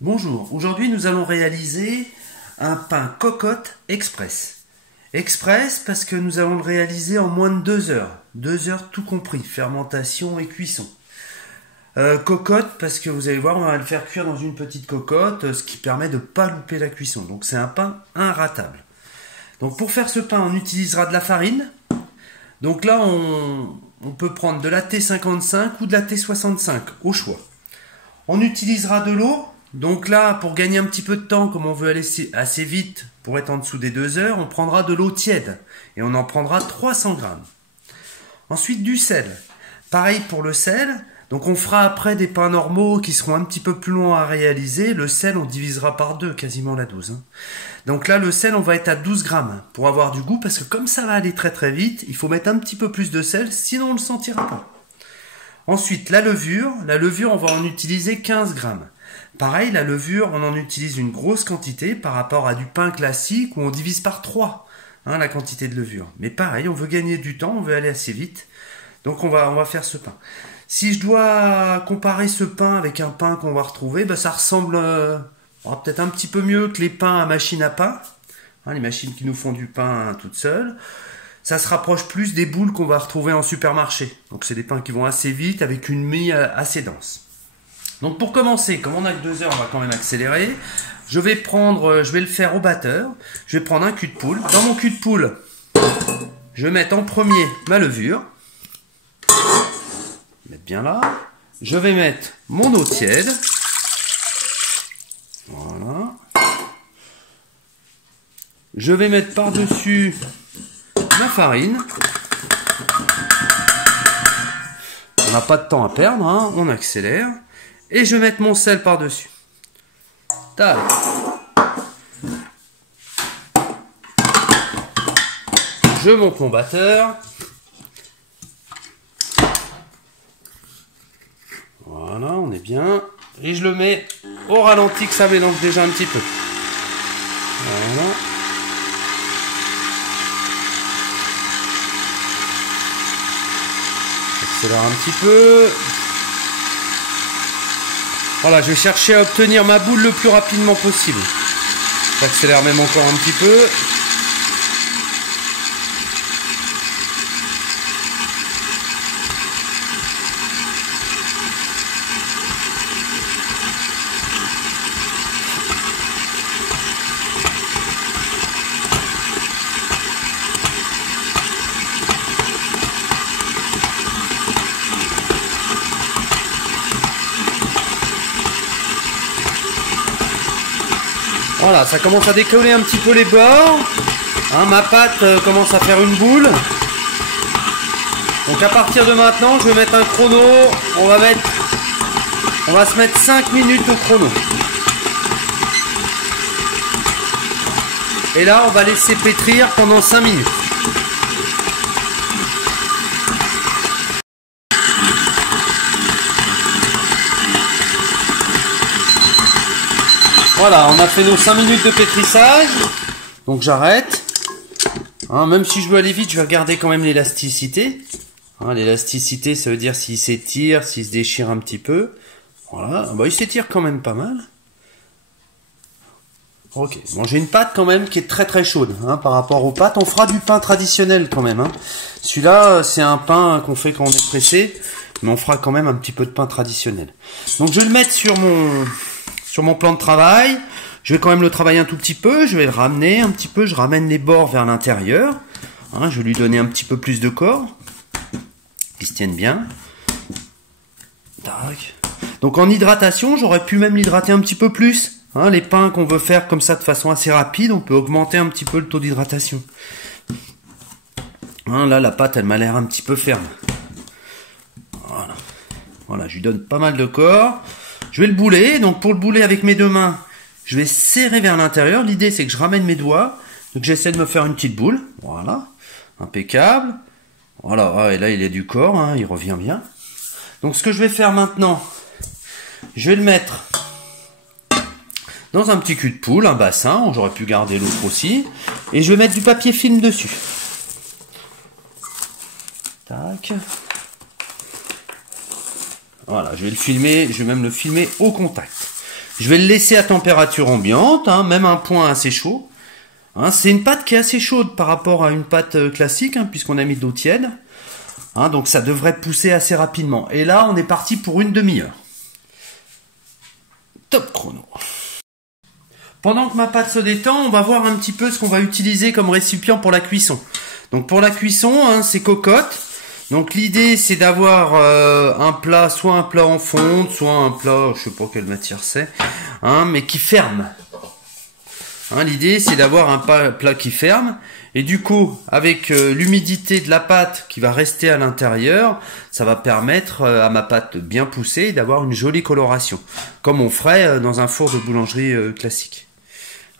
Bonjour, aujourd'hui nous allons réaliser un pain cocotte express. Express parce que nous allons le réaliser en moins de 2 heures. 2 heures tout compris, fermentation et cuisson. Cocotte parce que vous allez voir, on va le faire cuire dans une petite cocotte, ce qui permet de ne pas louper la cuisson. Donc c'est un pain inratable. Donc pour faire ce pain, on utilisera de la farine. Donc là, on peut prendre de la T55 ou de la T65, au choix. On utilisera de l'eau. Donc là, pour gagner un petit peu de temps, comme on veut aller assez vite pour être en dessous des 2 heures, on prendra de l'eau tiède. Et on en prendra 300 grammes. Ensuite, du sel. Pareil pour le sel. Donc on fera après des pains normaux qui seront un petit peu plus longs à réaliser. Le sel, on divisera par 2 quasiment la dose. Donc là, le sel, on va être à 12 grammes pour avoir du goût. Parce que comme ça va aller très très vite, il faut mettre un petit peu plus de sel, sinon on ne le sentira pas. Ensuite, la levure. La levure, on va en utiliser 15 grammes. Pareil, la levure, on en utilise une grosse quantité par rapport à du pain classique où on divise par 3 la quantité de levure. Mais pareil, on veut gagner du temps, on veut aller assez vite. Donc on va faire ce pain. Si je dois comparer ce pain avec un pain qu'on va retrouver, ça ressemble peut-être un petit peu mieux que les pains à machine à pain. Les machines qui nous font du pain toutes seules. Ça se rapproche plus des boules qu'on va retrouver en supermarché. Donc c'est des pains qui vont assez vite avec une mie assez dense. Donc pour commencer, comme on n'a que 2 heures, on va quand même accélérer. Je vais le faire au batteur. Je vais prendre un cul de poule. Dans mon cul de poule, je vais mettre en premier ma levure. Mettre bien là. Je vais mettre mon eau tiède. Voilà. Je vais mettre par-dessus ma farine. On n'a pas de temps à perdre, on accélère. Et je vais mettre mon sel par-dessus. Tac. Je monte mon batteur. Voilà, on est bien. Et je le mets au ralenti que ça mélange déjà un petit peu. Voilà. J'accélère un petit peu. Voilà, je vais chercher à obtenir ma boule le plus rapidement possible. J'accélère même encore un petit peu. Voilà, ça commence à décoller un petit peu les bords. Ma pâte commence à faire une boule. Donc à partir de maintenant, je vais mettre un chrono. On va se mettre 5 minutes au chrono. Et là, on va laisser pétrir pendant 5 minutes. Voilà, on a fait nos 5 minutes de pétrissage. Donc j'arrête. Même si je veux aller vite, je vais regarder quand même l'élasticité. L'élasticité, ça veut dire s'il s'étire, s'il se déchire un petit peu. Voilà, il s'étire quand même pas mal. Ok, bon, j'ai une pâte quand même qui est très très chaude par rapport aux pâtes. On fera du pain traditionnel quand même. Celui-là, c'est un pain qu'on fait quand on est pressé. Mais on fera quand même un petit peu de pain traditionnel. Donc je vais le mettre sur mon plan de travail. Je vais quand même le travailler un tout petit peu. Je vais le ramener un petit peu. Je ramène les bords vers l'intérieur. Je vais lui donner un petit peu plus de corps. Qu'il se tienne bien. Tac. Donc en hydratation, j'aurais pu même l'hydrater un petit peu plus. Les pains qu'on veut faire comme ça de façon assez rapide, on peut augmenter un petit peu le taux d'hydratation. Là, la pâte, elle m'a l'air un petit peu ferme. Voilà, je lui donne pas mal de corps. Je vais le bouler. Donc pour le bouler avec mes 2 mains, je vais serrer vers l'intérieur. L'idée, c'est que je ramène mes doigts. Donc j'essaie de me faire une petite boule. Voilà, impeccable. Voilà, et là, il est du corps. Il revient bien. Donc ce que je vais faire maintenant, je vais le mettre dans un petit cul de poule, un bassin. J'aurais pu garder l'autre aussi. Et je vais mettre du papier film dessus. Tac. Voilà, je vais le filmer, je vais même le filmer au contact. Je vais le laisser à température ambiante, hein, même un point assez chaud. Hein, c'est une pâte qui est assez chaude par rapport à une pâte classique, hein, puisqu'on a mis de l'eau tiède. Hein, donc ça devrait pousser assez rapidement. Et là, on est parti pour une demi-heure. Top chrono. Pendant que ma pâte se détend, on va voir un petit peu ce qu'on va utiliser comme récipient pour la cuisson. Donc pour la cuisson, hein, c'est cocotte. Donc l'idée c'est d'avoir un plat, soit un plat en fonte, soit un plat, je sais pas quelle matière c'est, hein, mais qui ferme. Hein, l'idée c'est d'avoir un plat qui ferme. Et du coup, avec l'humidité de la pâte qui va rester à l'intérieur, ça va permettre à ma pâte de bien pousser et d'avoir une jolie coloration. Comme on ferait dans un four de boulangerie classique.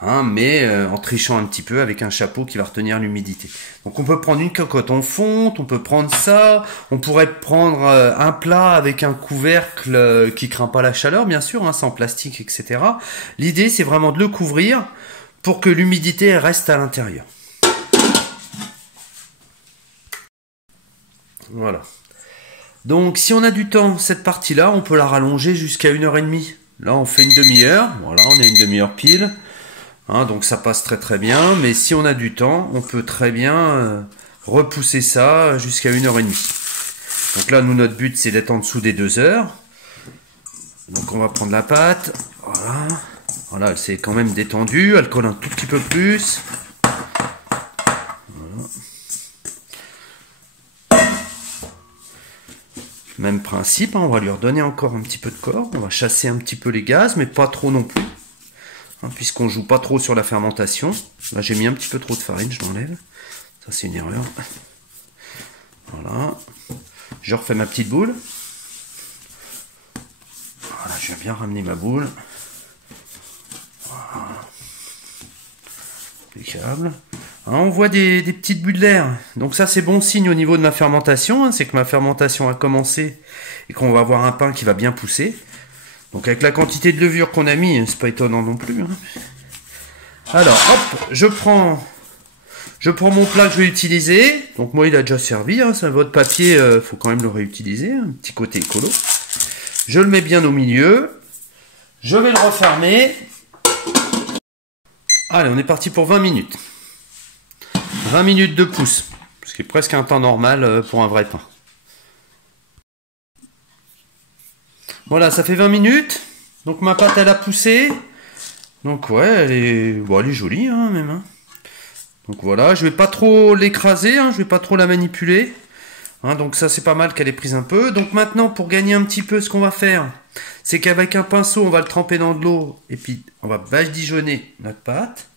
Hein, mais en trichant un petit peu avec un chapeau qui va retenir l'humidité. Donc on peut prendre une cocotte en fonte, on peut prendre ça, on pourrait prendre un plat avec un couvercle qui craint pas la chaleur, bien sûr, hein, sans plastique, etc. L'idée c'est vraiment de le couvrir pour que l'humidité reste à l'intérieur. Voilà. Donc si on a du temps, cette partie-là, on peut la rallonger jusqu'à 1h30. Là on fait une demi-heure, voilà, on a une demi-heure pile. Hein, donc ça passe très très bien, mais si on a du temps, on peut très bien repousser ça jusqu'à 1h30. Donc là, nous, notre but, c'est d'être en dessous des 2 heures. Donc on va prendre la pâte, voilà. Voilà, elle s'est quand même détendue, elle colle un tout petit peu plus. Voilà. Même principe, hein, on va lui redonner encore un petit peu de corps, on va chasser un petit peu les gaz, mais pas trop non plus. Puisqu'on joue pas trop sur la fermentation. Là j'ai mis un petit peu trop de farine, je l'enlève. Ça c'est une erreur. Voilà. Je refais ma petite boule. Voilà, je vais bien ramener ma boule. Voilà. Impeccable. Hein, on voit des petites bulles d'air. Donc ça c'est bon signe au niveau de ma fermentation. Hein, c'est que ma fermentation a commencé et qu'on va avoir un pain qui va bien pousser. Donc avec la quantité de levure qu'on a mis, c'est pas étonnant non plus. Hein. Alors, hop, je prends mon plat que je vais utiliser. Donc moi, il a déjà servi. Hein, c'est votre papier, faut quand même le réutiliser. Un petit côté écolo. Je le mets bien au milieu. Je vais le refermer. Allez, on est parti pour 20 minutes. 20 minutes de pouce. Ce qui est presque un temps normal pour un vrai pain. Voilà, ça fait 20 minutes. Donc ma pâte, elle a poussé. Donc ouais, elle est jolie hein, même. Hein. Donc voilà, je vais pas trop l'écraser, hein, je vais pas trop la manipuler. Hein, donc ça c'est pas mal qu'elle ait prise un peu. Donc maintenant, pour gagner un petit peu, ce qu'on va faire, c'est qu'avec un pinceau, on va le tremper dans de l'eau. Et puis on va badigeonner notre pâte.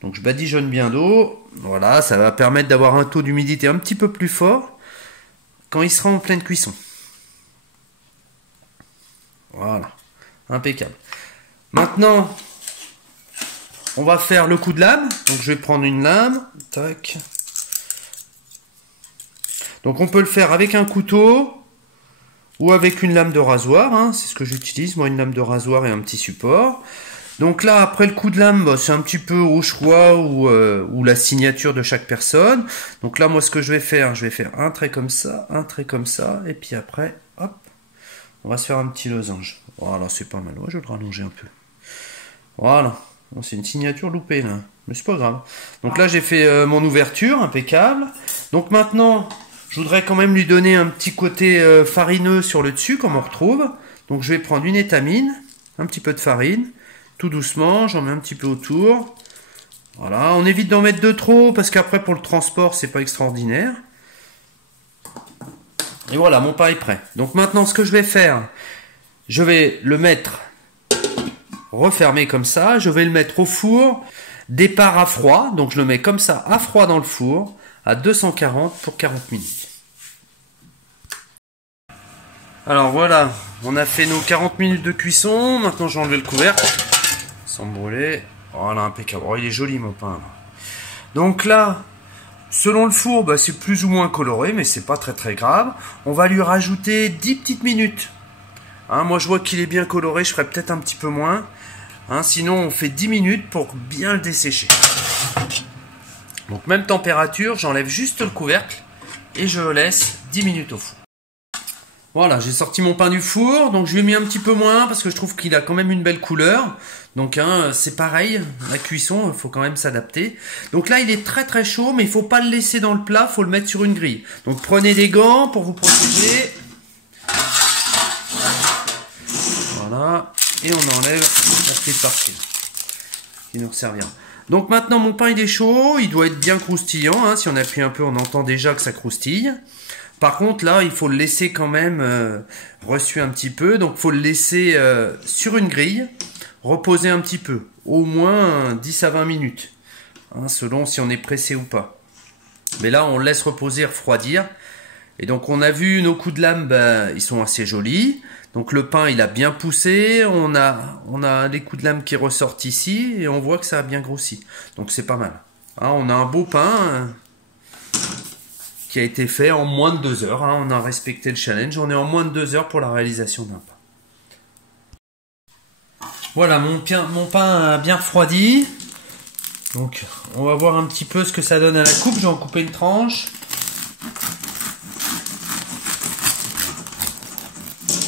Donc je badigeonne bien d'eau. Voilà, ça va permettre d'avoir un taux d'humidité un petit peu plus fort quand il sera en pleine cuisson. Voilà, impeccable. Maintenant, on va faire le coup de lame. Donc je vais prendre une lame. Tac. Donc on peut le faire avec un couteau ou avec une lame de rasoir. Hein. C'est ce que j'utilise, moi, une lame de rasoir et un petit support. Donc là, après le coup de lame, bah, c'est un petit peu au choix ou la signature de chaque personne. Donc là, moi, ce que je vais faire un trait comme ça, et puis après, hop, on va se faire un petit losange. Voilà, c'est pas mal. Ouais, je vais le rallonger un peu. Voilà. Bon, c'est une signature loupée, là. Mais c'est pas grave. Donc là, j'ai fait mon ouverture, impeccable. Donc maintenant, je voudrais quand même lui donner un petit côté farineux sur le dessus, comme on retrouve. Donc je vais prendre une étamine, un petit peu de farine, tout doucement, j'en mets un petit peu autour. Voilà, on évite d'en mettre de trop, parce qu'après, pour le transport, c'est pas extraordinaire. Et voilà, mon pain est prêt. Donc maintenant, ce que je vais faire, je vais le mettre refermé comme ça. Je vais le mettre au four. Départ à froid. Donc je le mets comme ça à froid dans le four à 240 pour 40 minutes. Alors voilà, on a fait nos 40 minutes de cuisson. Maintenant, je vais enlever le couvercle sans me brûler. Voilà, impeccable. Oh, il est joli mon pain. Donc là, selon le four, bah, c'est plus ou moins coloré, mais c'est pas très très grave. On va lui rajouter 10 petites minutes. Hein, moi, je vois qu'il est bien coloré, je ferai peut-être un petit peu moins. Hein, sinon, on fait 10 minutes pour bien le dessécher. Donc, même température, j'enlève juste le couvercle et je laisse 10 minutes au four. Voilà, j'ai sorti mon pain du four, donc je lui ai mis un petit peu moins parce que je trouve qu'il a quand même une belle couleur. Donc hein, c'est pareil, la cuisson, il faut quand même s'adapter. Donc là, il est très très chaud, mais il faut pas le laisser dans le plat, il faut le mettre sur une grille. Donc prenez des gants pour vous protéger. Voilà, et on enlève la petite partie qui nous servira. Donc maintenant, mon pain il est chaud, il doit être bien croustillant. Hein. Si on appuie un peu, on entend déjà que ça croustille. Par contre, là, il faut le laisser quand même reçu un petit peu. Donc, il faut le laisser sur une grille, reposer un petit peu, au moins 10 à 20 minutes, hein, selon si on est pressé ou pas. Mais là, on le laisse reposer, refroidir. Et donc, on a vu nos coups de lame, bah, ils sont assez jolis. Donc, le pain, il a bien poussé. On a les coups de lame qui ressortent ici et on voit que ça a bien grossi. Donc, c'est pas mal. Hein, on a un beau pain. Qui a été fait en moins de 2 heures. Hein. On a respecté le challenge. On est en moins de 2 heures pour la réalisation d'un pain. Voilà, mon pain a bien refroidi. Donc, on va voir un petit peu ce que ça donne à la coupe. J'ai en coupé une tranche.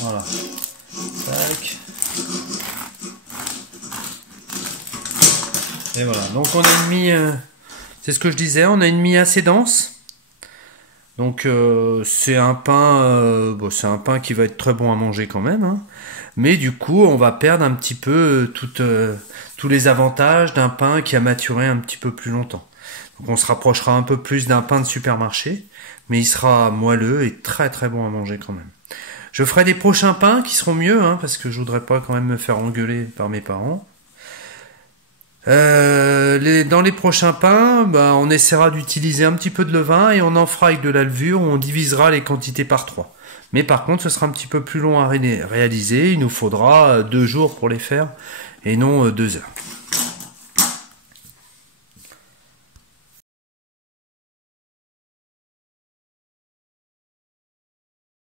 Voilà. Tac. Et voilà. Donc, on a une mie... c'est ce que je disais. On a une mie assez dense. Donc c'est un pain qui va être très bon à manger quand même, hein. Mais du coup on va perdre un petit peu tous les avantages d'un pain qui a maturé un petit peu plus longtemps. Donc on se rapprochera un peu plus d'un pain de supermarché, mais il sera moelleux et très très bon à manger quand même. Je ferai des prochains pains qui seront mieux, hein, parce que je voudrais pas quand même me faire engueuler par mes parents. Dans les prochains pains, bah, on essaiera d'utiliser un petit peu de levain et on en fera avec de la levure où on divisera les quantités par 3. Mais par contre, ce sera un petit peu plus long à réaliser. Il nous faudra 2 jours pour les faire et non 2 heures.